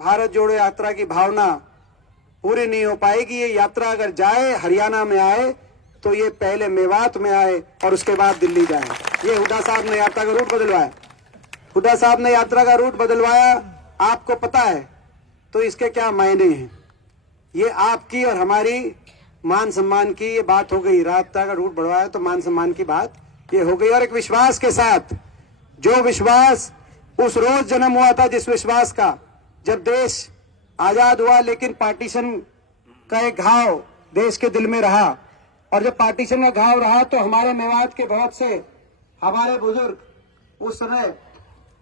भारत जोड़ो यात्रा की भावना पूरी नहीं हो पाएगी। ये यात्रा अगर जाए, हरियाणा में आए, तो ये पहले मेवात में आए और उसके बाद दिल्ली जाए। ये हुड्डा साहब ने यात्रा का रूट बदलवाया। हुड्डा साहब ने यात्रा का रूट बदलवाया, आपको पता है तो इसके क्या मायने हैं। ये आपकी और हमारी मान सम्मान की ये बात हो गई। यात्रा का रूट बढ़वाया तो मान सम्मान की बात ये हो गई। और एक विश्वास के साथ, जो विश्वास उस रोज जन्म हुआ था, जिस विश्वास का जब देश आजाद हुआ, लेकिन पार्टीशन का एक घाव देश के दिल में रहा। और जब पार्टीशन का घाव रहा तो हमारे मेवात के बहुत से हमारे बुजुर्ग उस समय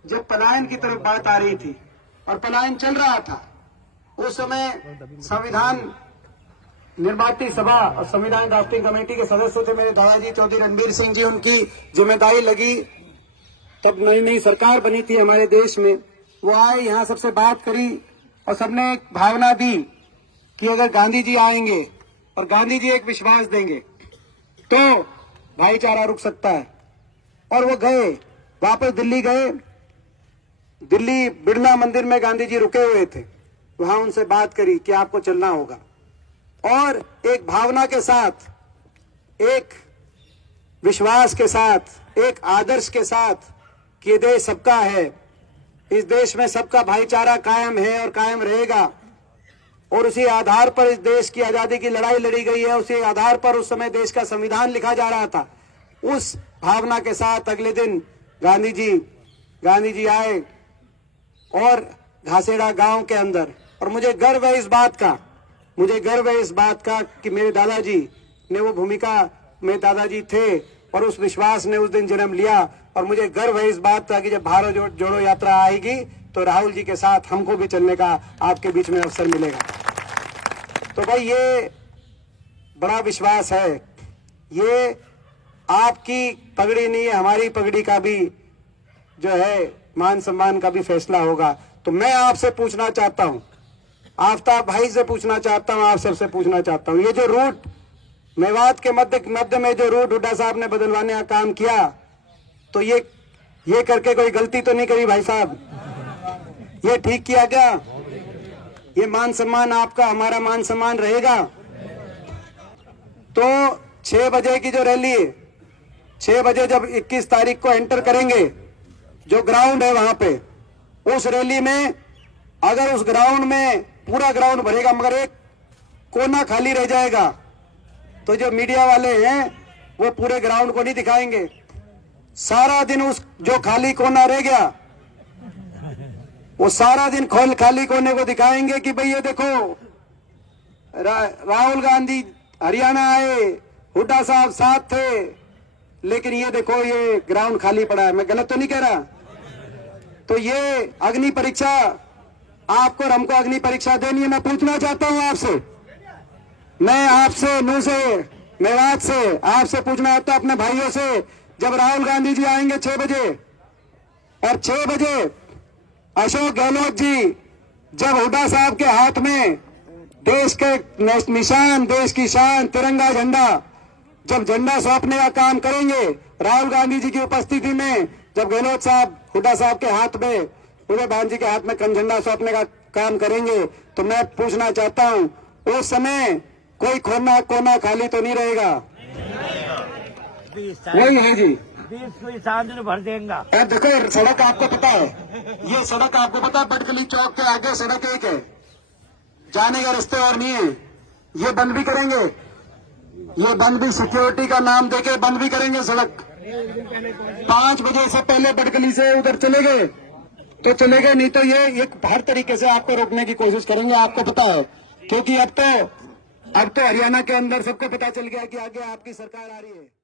जब पलायन की तरफ बात आ रही थी और पलायन चल रहा था, उस समय संविधान निर्माती सभा और संविधान ड्राफ्टिंग कमेटी के सदस्य थे मेरे दादाजी चौधरी रणबीर सिंह जी। उनकी जिम्मेदारी लगी, तब नई नई सरकार बनी थी हमारे देश में। वो आए, यहाँ सबसे बात करी और सबने एक भावना दी कि अगर गांधी जी आएंगे और गांधी जी एक विश्वास देंगे तो भाईचारा रुक सकता है। और वो गए, वापस दिल्ली गए। दिल्ली बिरला मंदिर में गांधी जी रुके हुए थे, वहां उनसे बात करी कि आपको चलना होगा। और एक भावना के साथ, एक विश्वास के साथ, एक आदर्श के साथ कि ये देश सबका है, इस देश में सबका भाईचारा कायम है और कायम रहेगा। और उसी आधार पर इस देश की आजादी की लड़ाई लड़ी गई है, उसी आधार पर उस समय देश का संविधान लिखा जा रहा था। उस भावना के साथ अगले दिन गांधी जी आए और घासेड़ा गांव के अंदर। और मुझे गर्व है इस बात का कि मेरे दादाजी ने वो भूमिका में दादाजी थे और उस विश्वास ने उस दिन जन्म लिया। और मुझे गर्व है इस बात का कि जब भारत जोड़ो यात्रा आएगी तो राहुल जी के साथ हमको भी चलने का आपके बीच में अवसर मिलेगा। तो भाई ये बड़ा विश्वास है, ये आपकी पगड़ी नहीं है, हमारी पगड़ी का भी जो है मान सम्मान का भी फैसला होगा। तो मैं आपसे पूछना चाहता हूं, आफ्ताब भाई से पूछना चाहता हूं, आप सबसे पूछना चाहता हूं, ये जो रूट मेवात के मध्य में जो रूट हुड्डा साहब ने बदलवाने का काम किया, तो ये करके कोई गलती तो नहीं करी भाई साहब? ये ठीक किया क्या? ये मान सम्मान आपका, हमारा मान सम्मान रहेगा। तो 6 बजे की जो रैली है, 6 बजे जब 21 तारीख को एंटर करेंगे, जो ग्राउंड है वहां पे, उस रैली में अगर उस ग्राउंड में पूरा ग्राउंड भरेगा मगर एक कोना खाली रह जाएगा, तो जो मीडिया वाले हैं वो पूरे ग्राउंड को नहीं दिखाएंगे। सारा दिन उस जो खाली कोना रह गया, वो सारा दिन खाली कोने को दिखाएंगे कि भाई ये देखो राहुल गांधी हरियाणा आए, हुड्डा साहब साथ थे, लेकिन ये देखो ये ग्राउंड खाली पड़ा है। मैं गलत तो नहीं कह रहा? तो ये अग्नि परीक्षा आपको और हमको अग्नि परीक्षा देनी है। मैं पूछना चाहता हूं आपसे, मैं आपसे नू से मेवात से आपसे पूछना चाहता हूं, अपने भाइयों से, जब राहुल गांधी जी आएंगे 6 बजे और 6 बजे अशोक गहलोत जी जब हुड्डा साहब के हाथ में देश के निशान, देश की शान, तिरंगा झंडा, जब झंडा सौंपने का काम करेंगे राहुल गांधी जी की उपस्थिति में, जब गहलोत साहब हुड्डा साहब के हाथ में, उदय भान जी के हाथ में झंडा सौंपने का काम करेंगे, तो मैं पूछना चाहता हूं उस समय कोई कोना खाली तो नहीं रहेगा? वही है जी, 20 सांझ भर देंगे। अब देखो सड़क आपको पता है, ये सड़क आपको पता है, बटकली चौक के आगे सड़क एक है, जाने का रास्ते और नहीं है। ये बंद भी करेंगे, ये बंद भी सिक्योरिटी का नाम देके बंद भी करेंगे सड़क। 5 बजे से पहले बटकली से उधर चले गए तो चले गए, नहीं तो ये एक हर तरीके से आपको रोकने की कोशिश करेंगे, आपको पता है। क्योंकि अब तो हरियाणा के अंदर सबको पता चल गया कि आगे आपकी सरकार आ रही है।